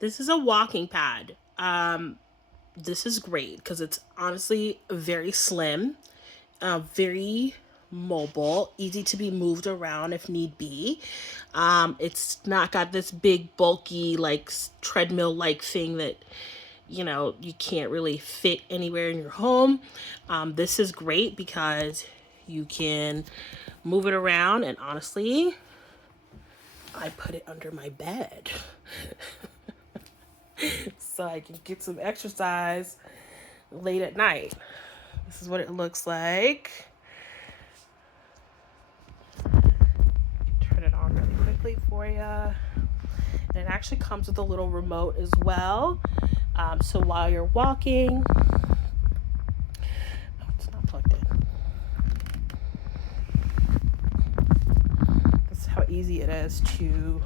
This is a walking pad. This is great because it's honestly very slim, very mobile, easy to be moved around if need be. It's not got this big bulky like treadmill like thing that you can't really fit anywhere in your home. This is great because you can move it around, and honestly, I put it under my bed so I can get some exercise late at night. This is what it looks like. Turn it on really quickly for you. And it actually comes with a little remote as well. So while you're walking, it's not plugged in. This is how easy it is to